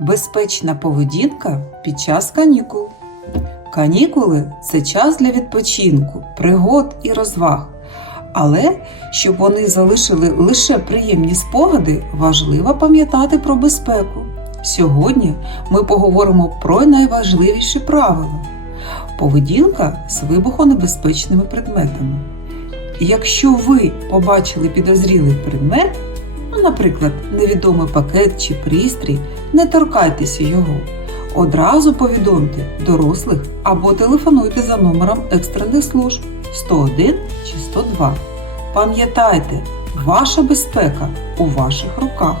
Безпечна поведінка під час канікул. Канікули це час для відпочинку, пригод і розваг. Але щоб вони залишили лише приємні спогади, важливо пам'ятати про безпеку. Сьогодні ми поговоримо про найважливіші правила. Поведінка з вибухонебезпечними предметами. Якщо ви побачили підозрілий предмет, ну, наприклад, невідомий пакет чи пристрій, не торкайтеся його. Одразу повідомте дорослих або телефонуйте за номером екстрених служб 101 чи 102. Пам'ятайте, ваша безпека у ваших руках.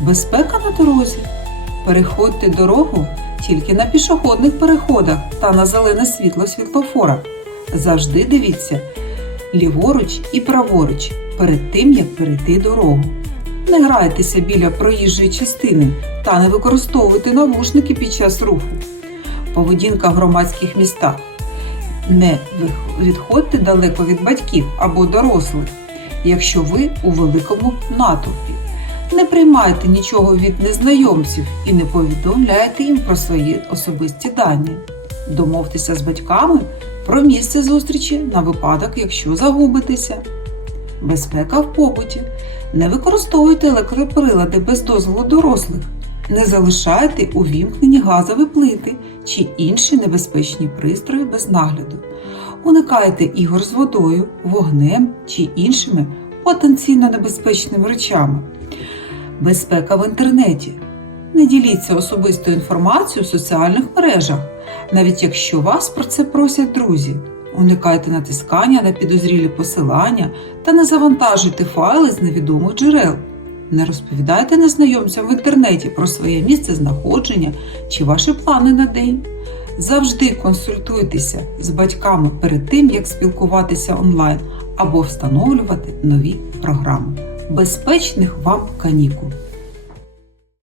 Безпека на дорозі. Переходьте дорогу тільки на пішохідних переходах та на зелене світло світлофора. Завжди дивіться ліворуч і праворуч перед тим, як перейти дорогу. Не грайтеся біля проїжджої частини та не використовуйте навушники під час руху. Поведінка в громадських містах. Не відходьте далеко від батьків або дорослих, якщо ви у великому натовпі. Не приймайте нічого від незнайомців і не повідомляйте їм про свої особисті дані. Домовтеся з батьками про місце зустрічі на випадок, якщо загубитеся. Безпека в побуті. Не використовуйте електроприлади без дозволу дорослих. Не залишайте увімкнені газові плити чи інші небезпечні пристрої без нагляду. Уникайте ігор з водою, вогнем чи іншими потенційно небезпечними речами. Безпека в інтернеті. Не діліться особистою інформацією в соціальних мережах, навіть якщо вас про це просять друзі. Уникайте натискання на підозрілі посилання та не завантажуйте файли з невідомих джерел. Не розповідайте незнайомцям в інтернеті про своє місце знаходження чи ваші плани на день. Завжди консультуйтеся з батьками перед тим, як спілкуватися онлайн або встановлювати нові програми. Безпечних вам канікул!